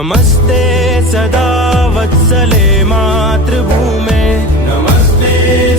नमस्ते सदा वत्सले मातृभूमे, नमस्ते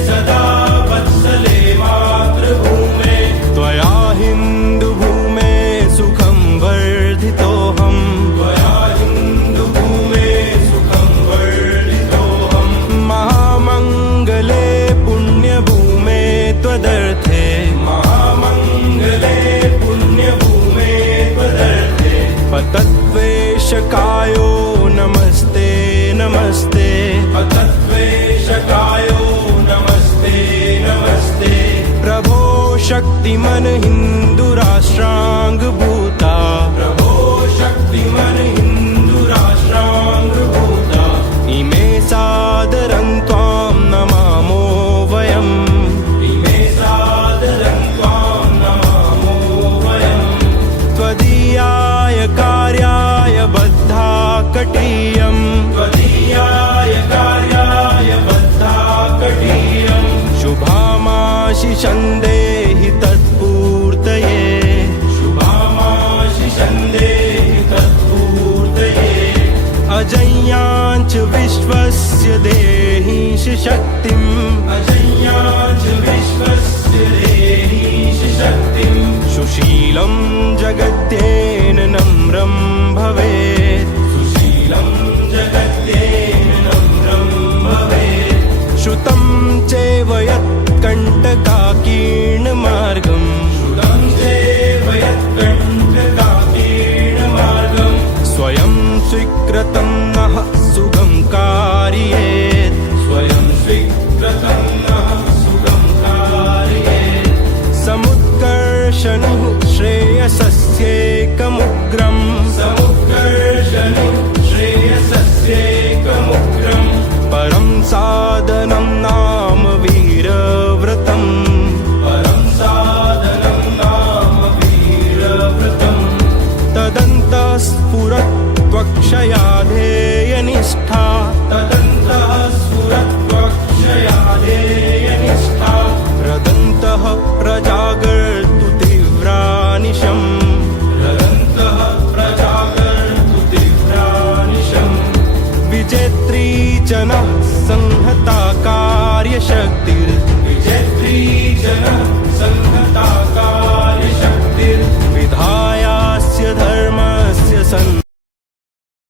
सदा वत्सले मातृभूमे। त्वया हिन्दुभूमे सुखं वर्धितोऽहं, त्वया हिन्दुभूमे सुखं वर्धितोऽहं। महामङ्गले पुण्यभूमे त्वदर्थे, महामङ्गले पुण्यभूमे त्वदर्थे। पतत्वेषकायो नमस्ते नमस्ते, पतत्वेषकायो नमस्ते नमस्ते। प्रभो शक्तिमन हिन्दुराष्ट्राङ्गभूता, प्रभो शक्तिमन हिन्दुराष्ट्राङ्गभूता। इमे सादरं त्वां नमामो वयम्, इमे सादरं त्वां नमामो वयम्। त्वदीयाय कार्याय बद्धाकटीयम्, त्वदीयाय कार्याय बद्धाकटीयम्। शुभामाशिषं देहि तत्पूर्तये, शुभामाशिषं देहि तत्पूर्तये। अजय्याञ्च विश्वस्य देहीश शक्तिम्, अजय्याञ्च विश्वस्य देहीश शक्तिम्। सुशीलं जगत्येन नम्रं भवेत्, सुशीलं जगत्येन नम्रं भवेत्। श्रुतं चैव यत्कण्टकाकीर्णमार्गम्, श्रुतं चैव यत्कण्टकाकीर्णमार्गम्। स्वयं स्वीकृतं नः सुगं कारयेत्, स्वयं स्वीकृतं नः सुगं कारयेत्। समुत्कर्षणुः श्रेयसस्यैकमुग्रम्, समुत्कर्षणुः श्रेयसस्यैकमुग्रम्। परं साधनं नाम वीरव्रतम्, परं साधनं नाम वीरव्रतम्। तदन्तः स्फुरत्वक्षया ध्येयनिष्ठा, तदन्तः स्फुरत्वक्षया ध्येयनिष्ठा। रदन्तः प्रजागर्तु तीव्रानिशम्, रदन्तः प्रजागर्तु तीव्रानिशम्। विजेत्री जनः संहता कार्यशक्तिर्, विजेत्री जनः संहता